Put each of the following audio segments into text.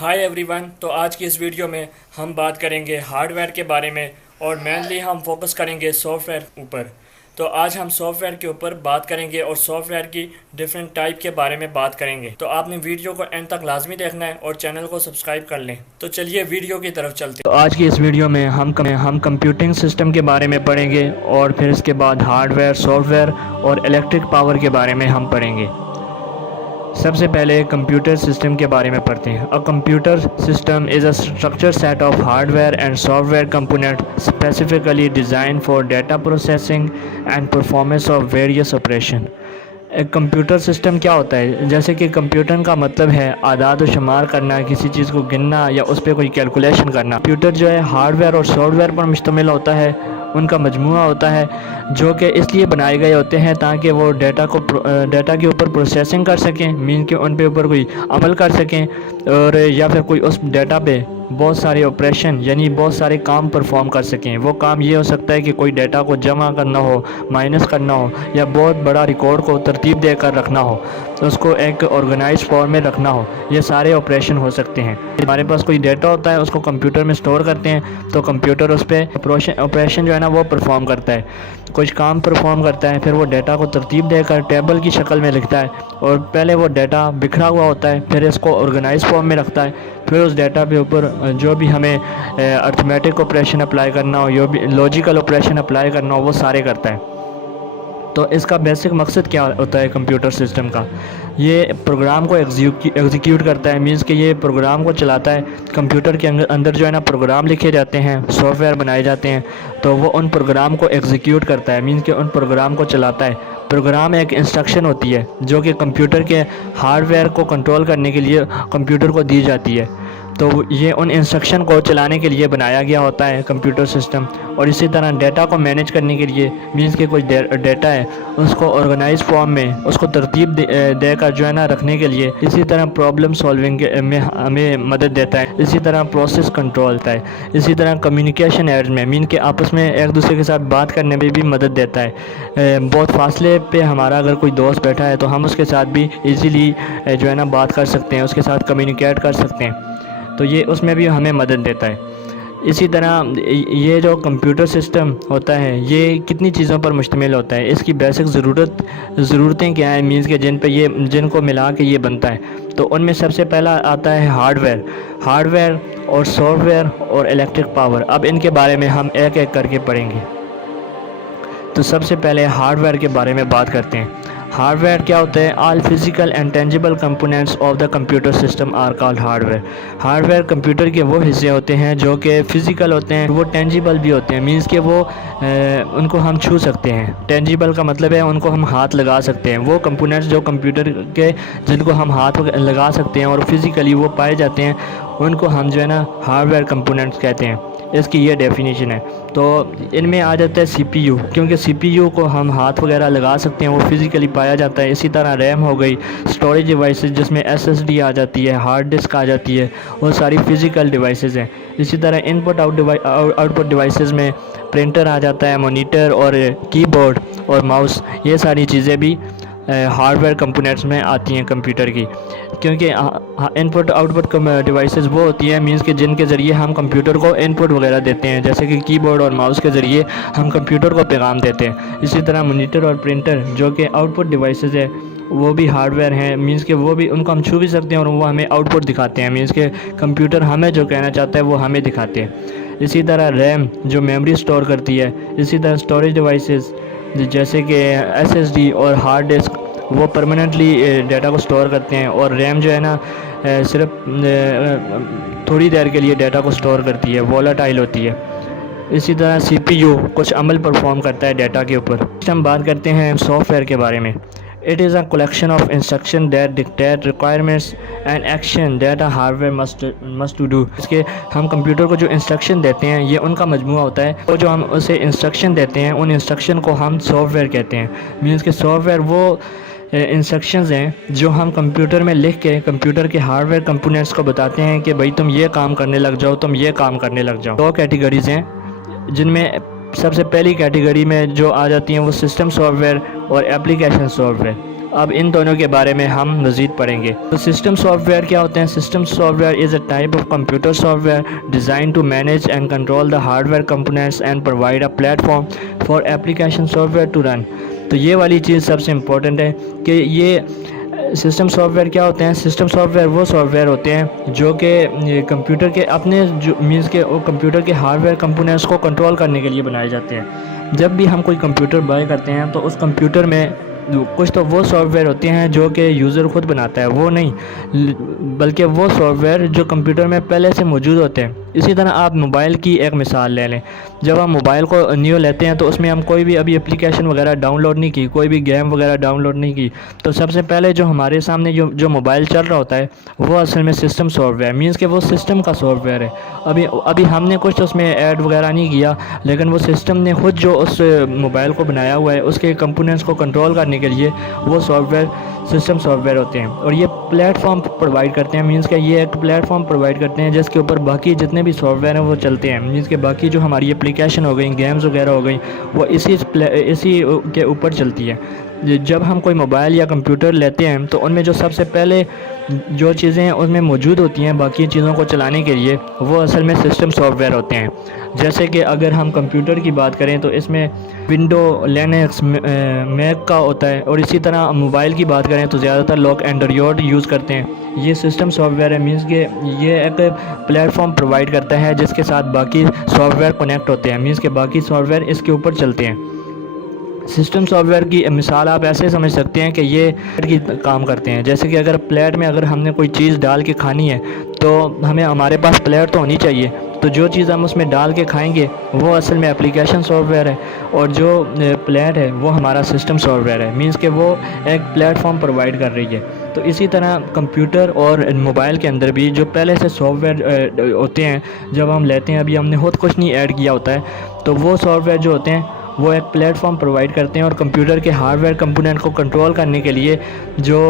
High every one, تو آج کی اس ویڈیو میں ہم بات کریں گے ہارڈ ویئر کے بارے میں، اور مینلی ہم فوکس کریں گے سافٹ ویئر اوپر۔ تو آج ہم سافٹ ویئر کے اوپر بات کریں گے اور سافٹ ویئر کی ڈیفرنٹ ٹائپ کے بارے میں بات کریں گے۔ تو آپ نے ویڈیو کو اینڈ تک لازمی دیکھنا ہے اور چینل کو سبسکرائب کر لیں۔ تو چلیے ویڈیو کی طرف چلتے ہیں۔ تو آج کی اس ویڈیو میں ہم کمپیوٹنگ سسٹم کے بارے میں پڑھیں گے، اور پھر اس کے بعد ہارڈ ویئر، سافٹ ویئر اور الیکٹرک پاور کے بارے میں ہم پڑھیں گے۔ سب سے پہلے کمپیوٹر سسٹم کے بارے میں پڑھتے ہیں۔ A computer system is a structured set of hardware and software components specifically designed for data processing and performance of various operations۔ ایک کمپیوٹر سسٹم کیا ہوتا ہے؟ جیسے کہ کمپیوٹر کا مطلب ہے اعداد و شمار کرنا، کسی چیز کو گننا یا اس پہ کوئی کیلکولیشن کرنا۔ کمپیوٹر جو ہے ہارڈ ویئر اور سافٹ ویئر پر مشتمل ہوتا ہے، ان کا مجموعہ ہوتا ہے، جو کہ اس لیے بنائے گئے ہوتے ہیں تاکہ وہ ڈیٹا کے اوپر پروسیسنگ کر سکیں، مین کہ ان پہ اوپر کوئی عمل کر سکیں، اور یا پھر کوئی اس ڈیٹا پہ بہت سارے آپریشن یعنی بہت سارے کام پرفارم کر سکیں۔ وہ کام یہ ہو سکتا ہے کہ کوئی ڈیٹا کو جمع کرنا ہو، مائنس کرنا ہو، یا بہت بڑا ریکارڈ کو ترتیب دے کر رکھنا ہو، اس کو ایک آرگنائز فارم میں رکھنا ہو۔ یہ سارے آپریشن ہو سکتے ہیں۔ ہمارے پاس کوئی ڈیٹا ہوتا ہے، اس کو کمپیوٹر میں سٹور کرتے ہیں، تو کمپیوٹر اس پہ آپریشن جو ہے نا وہ پرفارم کرتا ہے، کچھ کام پرفارم کرتا ہے، پھر وہ ڈیٹا کو ترتیب دے کر ٹیبل کی شکل میں لکھتا ہے، اور پہلے وہ ڈیٹا بکھرا ہوا ہوتا ہے، پھر اس کو آرگنائز فارم میں رکھتا ہے، پھر اس ڈیٹا پہ اوپر جو بھی ہمیں ارتھمیٹک آپریشن اپلائی کرنا ہو، جو بھی لاجیکل آپریشن اپلائی کرنا ہو، وہ سارے کرتا ہے۔ تو اس کا بیسک مقصد کیا ہوتا ہے کمپیوٹر سسٹم کا؟ یہ پروگرام کو ایگزیکیوٹ کرتا ہے، مینس کہ یہ پروگرام کو چلاتا ہے۔ کمپیوٹر کے اندر جو ہے نا پروگرام لکھے جاتے ہیں، سافٹ ویئر بنائے جاتے ہیں، تو وہ ان پروگرام کو ایگزیکیوٹ کرتا ہے، مینس کہ ان پروگرام کو چلاتا ہے۔ پروگرام ایک انسٹرکشن ہوتی ہے جو کہ کمپیوٹر کے ہارڈ ویئر کو کنٹرول کرنے کے لیے کمپیوٹر کو دی جاتی ہے، تو یہ ان انسٹرکشن کو چلانے کے لیے بنایا گیا ہوتا ہے کمپیوٹر سسٹم۔ اور اسی طرح ڈیٹا کو مینیج کرنے کے لیے، مینس کہ کوئی ڈیٹا ہے اس کو آرگنائز فارم میں اس کو ترتیب دے کر جو ہے نا رکھنے کے لیے، اسی طرح پرابلم سولونگ میں ہمیں مدد دیتا ہے، اسی طرح پروسیس کنٹرول ہوتا ہے، اسی طرح کمیونیکیشن ایڈ میں، مین کہ آپس میں ایک دوسرے کے ساتھ بات کرنے میں بھی مدد دیتا ہے۔ بہت فاصلے پہ ہمارا اگر کوئی دوست بیٹھا ہے تو ہم اس کے ساتھ بھی ایزیلی جو ہے نا بات کر سکتے ہیں، اس کے ساتھ کمیونیکیٹ کر سکتے ہیں، تو یہ اس میں بھی ہمیں مدد دیتا ہے۔ اسی طرح یہ جو کمپیوٹر سسٹم ہوتا ہے یہ کتنی چیزوں پر مشتمل ہوتا ہے، اس کی بیسک ضرورتیں کیا ہیں، مینس کہ جن کو ملا کے یہ بنتا ہے، تو ان میں سب سے پہلا آتا ہے ہارڈ ویئر اور سافٹ ویئر اور الیکٹرک پاور۔ اب ان کے بارے میں ہم ایک ایک کر کے پڑھیں گے۔ تو سب سے پہلے ہارڈ ویئر کے بارے میں بات کرتے ہیں۔ ہارڈ ویئر کیا ہوتا ہے؟ All physical and tangible components of the computer system are called hardware. Hardware computer کے وہ حصے ہوتے ہیں جو کہ فزیکل ہوتے ہیں، وہ ٹینجیبل بھی ہوتے ہیں، مینس کہ وہ ان کو ہم چھو سکتے ہیں۔ ٹینجیبل کا مطلب ہے ان کو ہم ہاتھ لگا سکتے ہیں، وہ کمپوننٹس جو کمپیوٹر کے جن کو ہم ہاتھ لگا سکتے ہیں اور فزیکلی وہ پائے جاتے ہیں، ان کو ہم جو ہے نا ہارڈ ویئر کمپوننٹس کہتے ہیں۔ اس کی یہ ڈیفینیشن ہے۔ تو ان میں آ جاتا ہے سی پی یو، کیونکہ سی پی یو کو ہم ہاتھ وغیرہ لگا سکتے ہیں، وہ فزیکلی پایا جاتا ہے۔ اسی طرح ریم ہو گئی، اسٹوریج ڈیوائسز جس میں ایس ایس ڈی آ جاتی ہے، ہارڈ ڈسک آ جاتی ہے، وہ ساری فزیکل ڈیوائسز ہیں۔ اسی طرح ان پٹ آؤٹ پٹ ڈیوائسز میں پرنٹر آ جاتا ہے، مانیٹر اور کی بورڈ اور ماؤس، یہ ساری چیزیں بھی ہارڈ ویئر کمپوننٹس میں آتی ہیں کمپیوٹر کی، کیونکہ ان پٹ آؤٹ پٹ ڈیوائسز وہ ہوتی ہیں، مینس کہ جن کے ذریعے ہم کمپیوٹر کو ان پٹ وغیرہ دیتے ہیں، جیسے کہ کی بورڈ اور ماؤس کے ذریعے ہم کمپیوٹر کو پیغام دیتے ہیں۔ اسی طرح مانیٹر اور پرنٹر جو کہ آؤٹ پٹ ڈیوائسز ہے، وہ بھی ہارڈ ویئر ہیں، مینس کہ وہ بھی ان کو ہم چھو بھی سکتے ہیں اور وہ ہمیں آؤٹ پٹ دکھاتے ہیں، مینس کہ کمپیوٹر ہمیں جو کہنا چاہتا ہے وہ ہمیں دکھاتے ہیں۔ اسی طرح ریم جو میموری سٹور کرتی ہے، اسی طرح اسٹوریج ڈیوائسز جیسے کہ ایس ایس ڈی اور ہارڈ ڈسک وہ پرماننٹلی ڈیٹا کو سٹور کرتے ہیں، اور ریم جو ہے نا صرف تھوڑی دیر کے لیے ڈیٹا کو سٹور کرتی ہے، وولاٹائل ہوتی ہے۔ اسی طرح سی پی یو کچھ عمل پرفارم کرتا ہے ڈیٹا کے اوپر۔ ہم بات کرتے ہیں سافٹ ویئر کے بارے میں۔ It is a collection of instructions that dictate requirements and action that a hardware must to do۔ اس کے ہم کمپیوٹر کو جو انسٹرکشن دیتے ہیں یہ ان کا مجموعہ ہوتا ہے، اور جو ہم اسے انسٹرکشن دیتے ہیں ان انسٹرکشن کو ہم سافٹ ویئر کہتے ہیں۔ مینس کہ سافٹ ویئر وہ انسٹرکشنز ہیں جو ہم کمپیوٹر میں لکھ کے کمپیوٹر کے ہارڈ ویئر کمپوننٹس کو بتاتے ہیں کہ بھائی تم یہ کام کرنے لگ جاؤ، تم یہ کام کرنے لگ جاؤ۔ دو کیٹیگریز ہیں، جن میں سب سے پہلی کیٹیگری میں جو آ جاتی ہیں وہ سسٹم سافٹ ویئر اور اپلیکیشن سافٹ ویئر۔ اب ان دونوں کے بارے میں ہم مزید پڑھیں گے۔ تو سسٹم سافٹ ویئر کیا ہوتے ہیں؟ System software is a type of computer software designed to manage and control the hardware components and provide a platform for application software to run. تو یہ والی چیز سب سے important ہے کہ یہ system soft where کیا ہوتے ہیں؟ سسٹم سافٹ ویئر وہ سافٹ ویئر ہوتے ہیں جو کہ کمپیوٹر کے اپنے مینس کے کمپیوٹر کے ہارڈ ویئر کمپوننٹس کو کنٹرول کرنے کے لیے بنائے جاتے ہیں۔ جب بھی ہم کوئی کمپیوٹر بائی کرتے ہیں تو اس کمپیوٹر میں کچھ تو وہ سافٹ ویئر ہوتے ہیں جو کہ یوزر خود بناتا ہے، وہ نہیں، بلکہ وہ سافٹ ویئر جو کمپیوٹر میں پہلے سے موجود ہوتے ہیں۔ اسی طرح آپ موبائل کی ایک مثال لے لیں۔ جب ہم موبائل کو نیو لیتے ہیں تو اس میں ہم کوئی بھی ابھی اپلیکیشن وغیرہ ڈاؤن لوڈ نہیں کی، کوئی بھی گیم وغیرہ ڈاؤن لوڈ نہیں کی، تو سب سے پہلے جو ہمارے سامنے جو موبائل چل رہا ہوتا ہے وہ اصل میں سسٹم سافٹ ویئر مینس کہ وہ سسٹم کا سافٹ ویئر ہے۔ ابھی ہم نے کچھ اس میں ایڈ وغیرہ نہیں کیا، لیکن وہ سسٹم نے خود جو اس موبائل کو بنایا ہوا ہے اس کے کمپوننٹس کو کنٹرول کرنے کے لیے وہ soft where system software ہوتے ہیں، اور یہ پلیٹ فارم پرووائڈ کرتے ہیں، مینس کہ یہ ایک پلیٹ فارم پرووائڈ کرتے ہیں جس کے اوپر باقی جتنے بھی سافٹ ویئر ہیں وہ چلتے ہیں، مینس کہ باقی جو ہماری اپلیکیشن ہو گئی، گیمز وغیرہ ہو گئی، وہ اسی کے اوپر چلتی ہے۔ جب ہم کوئی موبائل یا کمپیوٹر لیتے ہیں تو ان میں جو سب سے پہلے جو چیزیں ان میں موجود ہوتی ہیں باقی چیزوں کو چلانے کے لیے وہ اصل میں سسٹم سافٹ ویئر ہوتے ہیں۔ جیسے کہ اگر ہم کمپیوٹر کی بات کریں تو اس میں ونڈو، لینکس، میک کا ہوتا ہے، اور اسی طرح موبائل کی بات کریں تو زیادہ تر لوگ اینڈرائڈ یوز کرتے ہیں۔ یہ سسٹم سافٹ ویئر ہے، مینس کہ یہ ایک پلیٹ فارم پرووائڈ کرتا ہے جس کے ساتھ باقی سافٹ ویئر کنیکٹ ہوتے ہیں، مینس کہ باقی سافٹ ویئر اس کے اوپر چلتے ہیں۔ سسٹم سافٹ ویئر کی مثال آپ ایسے سمجھ سکتے ہیں کہ یہ پلیٹ کی کام کرتے ہیں، جیسے کہ اگر پلیٹ میں اگر ہم نے کوئی چیز ڈال کے کھانی ہے تو ہمارے پاس پلیٹ تو ہونی چاہیے، تو جو چیز ہم اس میں ڈال کے کھائیں گے وہ اصل میں اپلیکیشن سافٹ ویئر ہے، اور جو پلیٹ ہے وہ ہمارا سسٹم سافٹ ویئر ہے، مینس کہ وہ ایک پلیٹ فارم پرووائڈ کر رہی ہے۔ تو اسی طرح کمپیوٹر اور موبائل کے اندر بھی جو پہلے سے سافٹ ویئر ہوتے ہیں جب ہم لیتے ہیں، ابھی ہم نے خود کچھ نہیں ایڈ کیا ہوتا ہے، تو وہ سافٹ ویئر جو ہوتے ہیں وہ ایک پلیٹ فارم پرووائڈ کرتے ہیں، اور کمپیوٹر کے ہارڈ ویئر کمپوننٹ کو کنٹرول کرنے کے لیے جو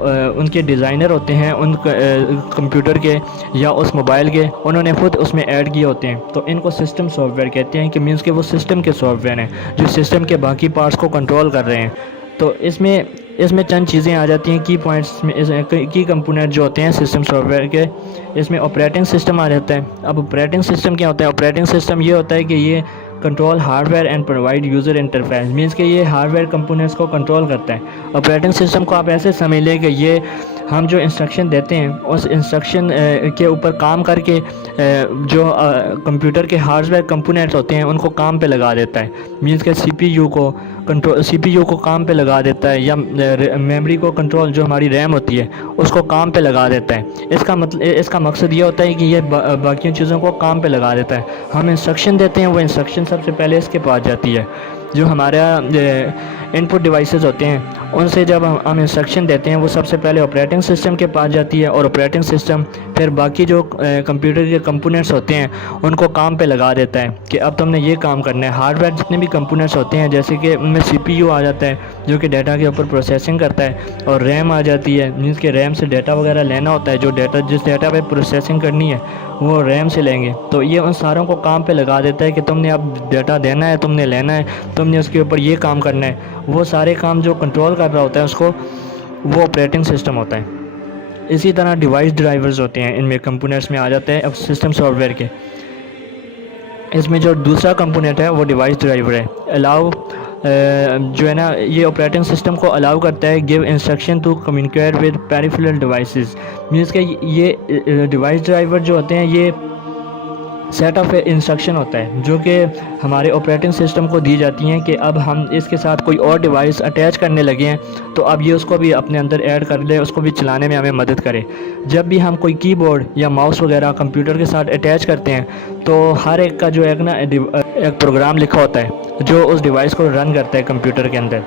ان کے ڈیزائنر ہوتے ہیں ان کمپیوٹر کے یا اس موبائل کے، انہوں نے خود اس میں ایڈ کیے ہوتے ہیں، تو ان کو سسٹم سافٹ ویئر کہتے ہیں، کہ مینس کہ وہ سسٹم کے سافٹ ویئر ہیں جو سسٹم کے باقی پارٹس کو کنٹرول کر رہے ہیں۔ تو اس میں چند چیزیں آ جاتی ہیں، کی پوائنٹس میں کی کمپوننٹ جو ہوتے ہیں سسٹم سافٹ ویئر کے، اس میں آپریٹنگ سسٹم آ جاتا ہے۔ اب آپریٹنگ سسٹم کیا ہوتا ہے؟ آپریٹنگ سسٹم یہ ہوتا ہے کہ یہ control hard where and provide user interface, means کہ یہ ہارڈ ویئر کمپوننٹس کو کنٹرول کرتا ہے۔ آپریٹنگ سسٹم کو آپ ایسے سمجھ لیں کہ یہ ہم جو انسٹرکشن دیتے ہیں اس انسٹرکشن کے اوپر کام کر کے جو کمپیوٹر کے ہارڈ ویئر کمپوننٹس ہوتے ہیں ان کو کام پہ لگا دیتا ہے، مینس کہ سی پی یو کو کام پہ لگا دیتا ہے، یا میموری کو کنٹرول جو ہماری ریم ہوتی ہے اس کو کام پہ لگا دیتا ہے۔ اس کا مقصد یہ ہوتا ہے کہ یہ باقی چیزوں کو کام پہ لگا دیتا ہے۔ ہم انسٹرکشن دیتے ہیں، وہ انسٹرکشن سب سے پہلے اس کے پاس جاتی ہے۔ جو ہمارا ان پٹ ڈیوائسز ہوتے ہیں ان سے جب ہم انسٹرکشن دیتے ہیں وہ سب سے پہلے آپریٹنگ سسٹم کے پاس جاتی ہے، اور آپریٹنگ سسٹم پھر باقی جو کمپیوٹر کے کمپوننٹس ہوتے ہیں ان کو کام پہ لگا دیتا ہے کہ اب تم نے یہ کام کرنا ہے۔ ہارڈ ویئر جتنے بھی کمپوننٹس ہوتے ہیں جیسے کہ ان میں سی پی یو آ جاتا ہے جو کہ ڈیٹا کے اوپر پروسیسنگ کرتا ہے، اور ریم آ جاتی ہے، مینس کہ ریم سے ڈیٹا وغیرہ لینا ہوتا ہے، جو جس ڈیٹا پہ پروسیسنگ کرنی ہے وہ ریم سے لیں گے، تو یہ ان ساروں کو کام پہ لگا دیتا ہے کہ تم نے اب ڈیٹا دینا ہے، تم نے لینا ہے، تم نے اس کے اوپر یہ کام کرنا ہے۔ وہ سارے کام جو کنٹرول کر رہا ہوتا ہے اس کو وہ آپریٹنگ سسٹم ہوتا ہے۔ اسی طرح ڈیوائس ڈرائیورز ہوتے ہیں، ان میں کمپوننٹس میں آ جاتے ہیں اب سسٹم سافٹ ویئر کے۔ اس میں جو دوسرا کمپوننٹ ہے وہ ڈیوائس ڈرائیور ہے۔ الاؤ جو ہے نا یہ آپریٹنگ سسٹم کو الاؤ کرتا ہے give instruction to communicate with peripheral devices, means کہ یہ ڈیوائس ڈرائیور جو ہوتے ہیں یہ سیٹ آف انسٹرکشن ہوتا ہے جو کہ ہمارے آپریٹنگ سسٹم کو دی جاتی ہیں کہ اب ہم اس کے ساتھ کوئی اور ڈیوائس اٹیچ کرنے لگے ہیں تو اب یہ اس کو بھی اپنے اندر ایڈ کر لے، اس کو بھی چلانے میں ہمیں مدد کرے۔ جب بھی ہم کوئی کی بورڈ یا ماؤس وغیرہ کمپیوٹر کے ساتھ اٹیچ کرتے ہیں تو ہر ایک کا جو ایک پروگرام لکھا ہوتا ہے جو اس ڈیوائس کو رن کرتا ہے کمپیوٹر کے اندر۔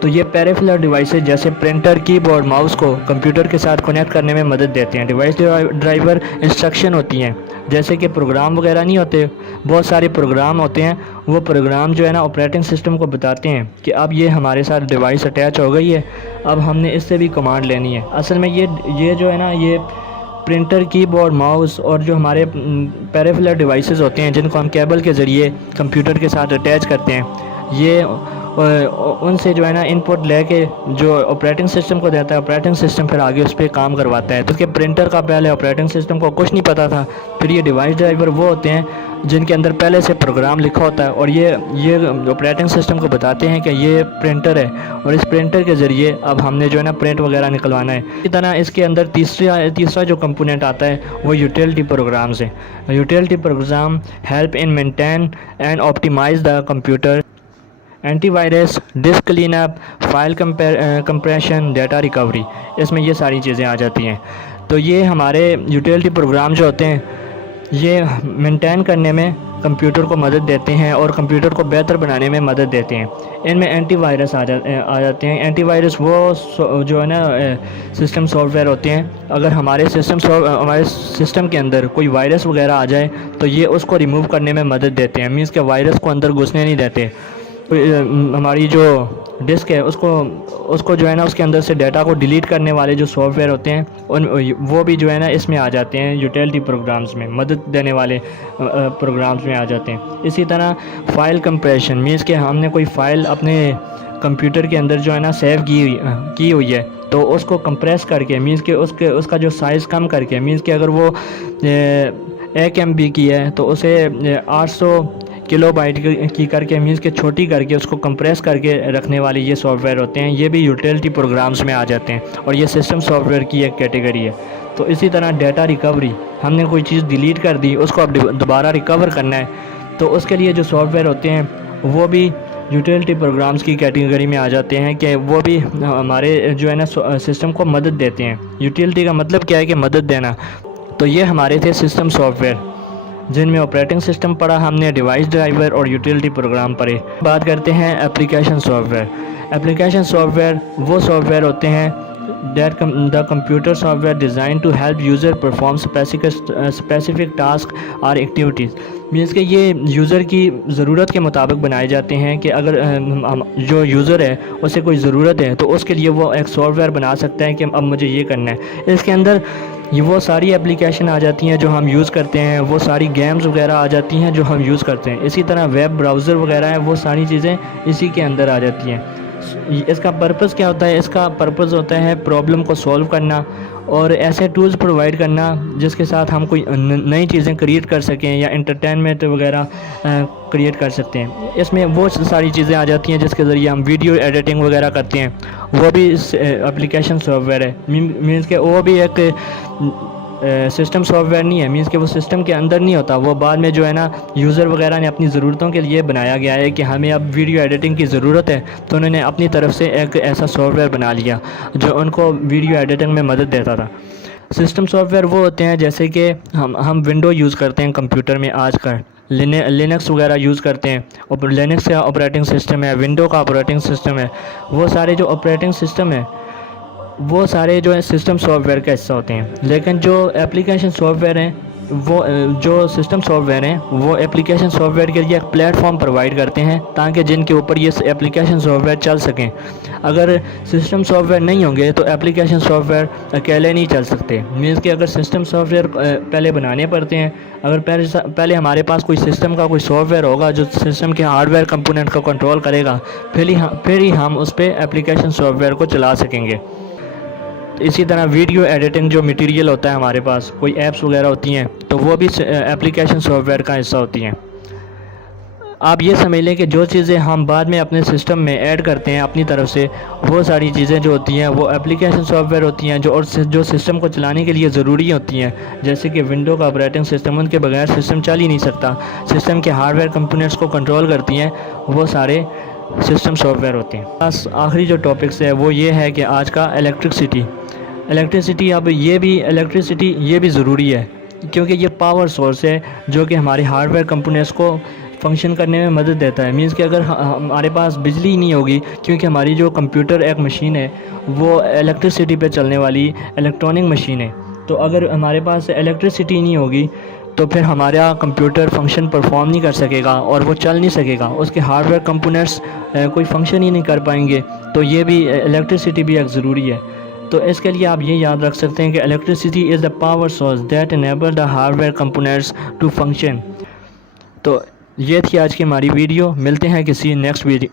تو یہ پیریفرل ڈیوائسز جیسے پرنٹر، کی بورڈ، ماؤس کو کمپیوٹر کے ساتھ کنیکٹ کرنے میں مدد دیتے ہیں۔ ڈیوائس ڈرائیور انسٹرکشن ہوتی ہیں، جیسے کہ پروگرام وغیرہ نہیں ہوتے، بہت سارے پروگرام ہوتے ہیں، وہ پروگرام جو ہے نا آپریٹنگ سسٹم کو بتاتے ہیں کہ اب یہ ہمارے ساتھ ڈیوائس اٹیچ ہو گئی ہے، اب ہم نے اس سے بھی کمانڈ لینی ہے۔ اصل میں یہ جو ہے نا یہ پرنٹر، کی بورڈ، ماؤس اور جو ہمارے پیریفرل ڈیوائسز ہوتے ہیں جن کو ہم کیبل کے ذریعے کمپیوٹر کے ساتھ اٹیچ کرتے ہیں، یہ ان سے جو ہے نا ان پٹ لے کے جو آپریٹنگ سسٹم کو دیتا ہے، آپریٹنگ سسٹم پھر آگے اس پہ کام کرواتا ہے. تو کہ پرنٹر کا پہلے آپریٹنگ سسٹم کو کچھ نہیں پتہ تھا. پھر یہ ڈیوائس ڈرائیور وہ ہوتے ہیں جن کے اندر پہلے سے پروگرام لکھا ہوتا ہے، اور یہ آپریٹنگ سسٹم کو بتاتے ہیں کہ یہ پرنٹر ہے، اور اس پرنٹر کے ذریعے اب ہم نے جو ہے نا پرنٹ وغیرہ نکلوانا ہے. اسی طرح اس کے اندر تیسرا جو کمپوننٹ آتا ہے وہ یوٹیلٹی پروگرامز ہیں. Utility program help in maintain and optimise the computer, antivirus, disk clean up, file compression, data recovery. اس میں یہ ساری چیزیں آ جاتی ہیں. تو یہ ہمارے یوٹیلٹی پروگرام جو ہوتے ہیں یہ مینٹین کرنے میں کمپیوٹر کو مدد دیتے ہیں اور کمپیوٹر کو بہتر بنانے میں مدد دیتے ہیں. ان میں اینٹی وائرس آ جاتے ہیں. اینٹی وائرس وہ جو ہے نا سسٹم سافٹ ویئر ہوتے ہیں. اگر ہمارے سسٹم کے اندر کوئی وائرس وغیرہ آ جائے تو یہ اس کو ریموو کرنے میں مدد دیتے ہیں. مینس کہ وائرس کو اندر گھسنے نہیں دیتے. ہماری جو ڈسک ہے اس کو جو ہے نا اس کے اندر سے ڈیٹا کو ڈیلیٹ کرنے والے جو سافٹ ویئر ہوتے ہیں وہ بھی جو ہے نا اس میں آ جاتے ہیں. یوٹیلٹی پروگرامز میں مدد دینے والے پروگرامز میں آ جاتے ہیں. اسی طرح فائل کمپریشن، مینس کہ ہم نے کوئی فائل اپنے کمپیوٹر کے اندر جو ہے نا سیو کی ہوئی ہے تو اس کو کمپریس کر کے، مینس کہ اس کا جو سائز کم کر کے، مینس کہ اگر وہ 1 MB کی ہے تو اسے 800 کلو بائٹ کی کر کے، مینس کہ چھوٹی کر کے اس کو کمپریس کر کے رکھنے والے یہ سافٹ ویئر ہوتے ہیں. یہ بھی یوٹیلٹی پروگرامز میں آ جاتے ہیں اور یہ سسٹم سافٹ ویئر کی ایک کیٹیگری ہے. تو اسی طرح ڈیٹا ریکوری، ہم نے کوئی چیز ڈیلیٹ کر دی، اس کو اب دوبارہ ریکور کرنا ہے تو اس کے لیے جو سافٹ ویئر ہوتے ہیں وہ بھی یوٹیلٹی پروگرامز کی کیٹیگری میں آ جاتے ہیں کہ وہ بھی ہمارے جو ہے نا سسٹم کو مدد دیتے ہیں. یوٹیلٹی کا مطلب کیا ہے کہ مدد دینا. تو یہ ہمارے تھے سسٹم سافٹ ویئر جن میں آپریٹنگ سسٹم پڑھا ہم نے، ڈیوائس ڈرائیور اور یوٹیلٹی پروگرام پڑھے. بات کرتے ہیں application software. Application software وہ سافٹ ویئر ہوتے ہیں the computer software designed to help user perform specific task اور ایکٹیویٹیز. مینس کہ یہ یوزر کی ضرورت کے مطابق بنائے جاتے ہیں کہ اگر جو یوزر ہے اسے کوئی ضرورت ہے تو اس کے لیے وہ ایک سافٹ ویئر بنا سکتا ہے کہ اب مجھے یہ کرنا ہے. اس کے اندر وہ ساری اپلیکیشن آ جاتی ہیں جو ہم یوز کرتے ہیں، وہ ساری گیمز وغیرہ آ جاتی ہیں جو ہم یوز کرتے ہیں. اسی طرح ویب براؤزر وغیرہ ہے، وہ ساری چیزیں اسی کے اندر آ جاتی ہیں. اس کا پرپز کیا ہوتا ہے؟ اس کا پرپز ہوتا ہے پرابلم کو سولو کرنا اور ایسے ٹولز پرووائڈ کرنا جس کے ساتھ ہم کوئی نئی چیزیں کریٹ کر سکیں یا انٹرٹینمنٹ وغیرہ کریٹ کر سکتے ہیں. اس میں وہ ساری چیزیں آ جاتی ہیں جس کے ذریعے ہم ویڈیو ایڈیٹنگ وغیرہ کرتے ہیں، وہ بھی اپلیکیشن سافٹ ویئر ہے. مینس کہ وہ بھی ایک سسٹم سافٹ ویئر نہیں ہے. مینس کہ وہ سسٹم کے اندر نہیں ہوتا، وہ بعد میں جو ہے نا یوزر وغیرہ نے اپنی ضرورتوں کے لیے بنایا گیا ہے کہ ہمیں اب ویڈیو ایڈیٹنگ کی ضرورت ہے تو انہوں نے اپنی طرف سے ایک ایسا سافٹ ویئر بنا لیا جو ان کو ویڈیو ایڈیٹنگ میں مدد دیتا تھا. سسٹم سافٹ ویئر وہ ہوتے ہیں جیسے کہ ہم ونڈو یوز کرتے ہیں کمپیوٹر میں آج کل، لینکس وغیرہ یوز کرتے ہیں. لینکس کا آپریٹنگ سسٹم ہے، ونڈو کا آپریٹنگ سسٹم ہے. وہ سارے جو آپریٹنگ سسٹم ہے وہ سارے جو ہے سسٹم سافٹ ویئر کا حصہ ہوتے ہیں. لیکن جو اپلیکیشن سافٹ ویئر ہیں وہ جو سسٹم سافٹ ویئر ہیں وہ اپلیکیشن سافٹ ویئر کے لیے ایک پلیٹ فارم پرووائڈ کرتے ہیں تاکہ جن کے اوپر یہ اپلیکیشن سافٹ ویئر چل سکیں. اگر سسٹم سافٹ ویئر نہیں ہوں گے تو اپلیکیشن سافٹ ویئر اکیلے نہیں چل سکتے. مینس کہ اگر سسٹم سافٹ ویئر پہلے بنانے پڑتے ہیں، اگر پہلے ہمارے پاس کوئی سسٹم کا کوئی سافٹ ویئر ہوگا جو سسٹم کے ہارڈ ویئر کمپوننٹ کو کنٹرول کرے گا، پھر ہی ہم اس پہ اپلیکیشن سافٹ ویئر کو چلا سکیں گے. اسی طرح ویڈیو ایڈیٹنگ جو میٹیریل ہوتا ہے ہمارے پاس، کوئی ایپس وغیرہ ہوتی ہیں تو وہ بھی اپلیکیشن سافٹ ویئر کا حصہ ہوتی ہیں. آپ یہ سمجھ لیں کہ جو چیزیں ہم بعد میں اپنے سسٹم میں ایڈ کرتے ہیں اپنی طرف سے، وہ ساری چیزیں جو ہوتی ہیں وہ اپلیکیشن سافٹ ویئر ہوتی ہیں جو سسٹم کو چلانے کے لیے ضروری ہوتی ہیں. جیسے کہ ونڈو کا آپریٹنگ سسٹم، ان کے بغیر سسٹم چل ہی نہیں سکتا. سسٹم کے ہارڈ ویئر کمپوننٹس کو کنٹرول کرتی ہیں، وہ سارے سسٹم سافٹ ویئر ہوتے ہیں. بس آخری جو ٹاپکس ہے وہ یہ ہے کہ آج کا الیکٹرسٹی. اب یہ بھی ضروری ہے کیونکہ یہ پاور سورس ہے جو کہ ہمارے ہارڈ ویئر کمپوننٹس کو فنکشن کرنے میں مدد دیتا ہے. مینس کہ اگر ہمارے پاس بجلی نہیں ہوگی، کیونکہ ہماری جو کمپیوٹر ایک مشین ہے وہ الیکٹرسٹی پہ چلنے والی الیکٹرانک مشین ہے، تو اگر ہمارے پاس الیکٹرسٹی نہیں ہوگی تو پھر ہمارا کمپیوٹر فنکشن پرفارم نہیں کر سکے گا اور وہ چل نہیں سکے گا. اس کے ہارڈ ویئر کمپوننٹس کوئی فنکشن ہی نہیں کر پائیں گے. تو یہ بھی الیکٹرسٹی بھی ایک ضروری ہے. تو اس کے لیے آپ یہ یاد رکھ سکتے ہیں کہ electricity is the power source that enable the hardware components to function. تو یہ تھی آج کی ہماری ویڈیو. ملتے ہیں کسی نیکسٹ ویڈیو.